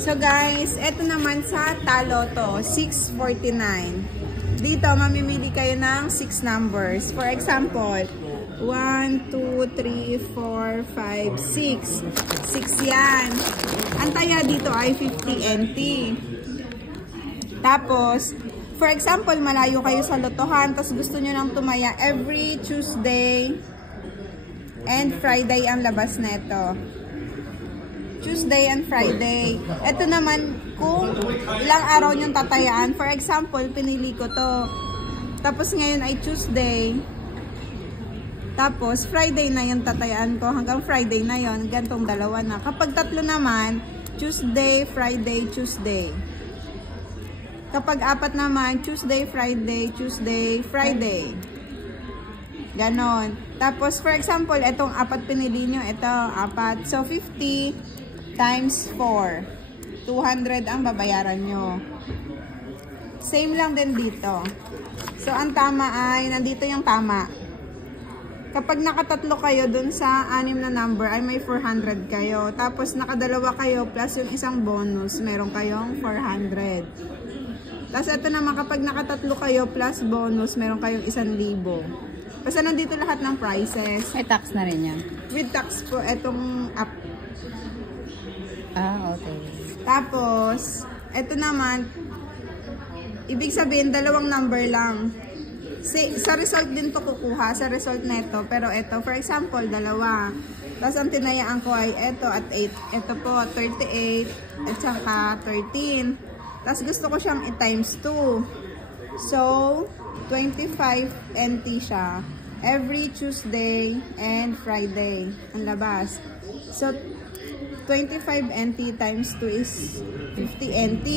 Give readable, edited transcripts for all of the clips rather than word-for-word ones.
So guys, eto naman sa talo to, 649. Dito, mamimili kayo ng 6 numbers. For example, 1, 2, 3, 4, 5, 6. 6 yan. Ang taya dito ay 50 NT. Tapos, for example, malayo kayo sa lotohan, tapos gusto nyo nang tumaya every Tuesday and Friday ang labas neto. Tuesday and Friday. Ito naman, kung ilang araw nyo tatayaan. For example, pinili ko to. Tapos ngayon ay Tuesday. Tapos, Friday na yung tatayaan ko. Hanggang Friday na yon, gantong dalawa na. Kapag tatlo naman, Tuesday, Friday, Tuesday. Kapag apat naman, Tuesday, Friday, Tuesday, Friday. Ganon. Tapos, for example, itong apat pinili nyo. Ito, apat. So, 50 times 4. 200 ang babayaran nyo. Same lang din dito. So, ang tama ay, nandito yung tama. Kapag nakatatlo kayo dun sa 6 na number, ay may 400 kayo. Tapos, nakadalawa kayo plus yung isang bonus, meron kayong 400. Tapos, ito naman, kapag nakatatlo kayo plus bonus, meron kayong 1,000. Basta nandito lahat ng prices. May tax na rin yan. With tax po, etong up. Ah, okay. Tapos, ito naman, ibig sabihin, dalawang number lang. Sa result din to kukuha, sa result neto. Pero ito, for example, dalawa. Tapos, ang tinayaan ko ay ito at 8. Ito po, 38 at saka 13. Tapos, gusto ko siyang i-times 2. So, 25 NT siya. Every Tuesday and Friday ang labas. So, 25 NT times 2 is 50 NT.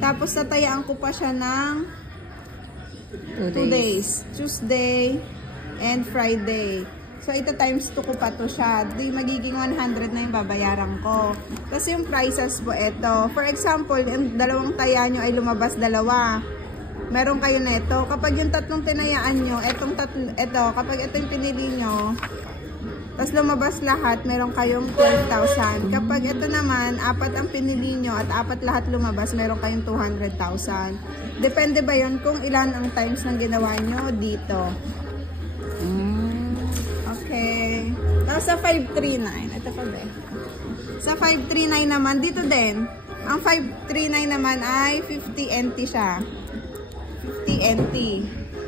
Tapos, tatayaan ko pa siya ng 2 days. Tuesday and Friday. So, ito times 2 ko pa to siya. Di magiging 100 na yung babayaran ko. Tapos, yung prices po ito. For example, yung dalawang taya nyo ay lumabas dalawa. Meron kayo neto. Kapag yung tatlong tinayaan nyo, kapag ito yung pinili nyo, tapos lumabas lahat, meron kayong 12,000. Kapag ito naman, 4 ang pinili nyo at 4 lahat lumabas, meron kayong 200,000. Depende ba yun kung ilan ang times ng ginawa nyo dito? Okay. Tapos sa 539, ito pa ba? Sa 539 naman, dito din. Ang 539 naman ay 50 NT siya. 50 NT.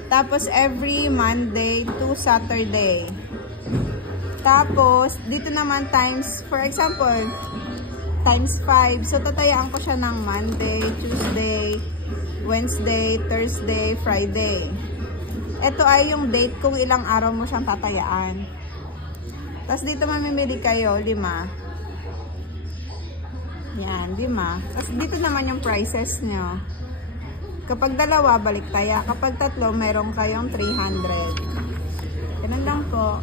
Tapos every Monday to Saturday. Tapos, dito naman times, for example, times 5. So, tatayaan ko siya ng Monday, Tuesday, Wednesday, Thursday, Friday. Ito ay yung date kung ilang araw mo siyang tatayaan. Tapos, dito mamimili kayo, 5. Yan, 5. Tapos, dito naman yung prices nyo. Kapag dalawa, balik taya. Kapag tatlo, meron kayong 300. Ganun lang po.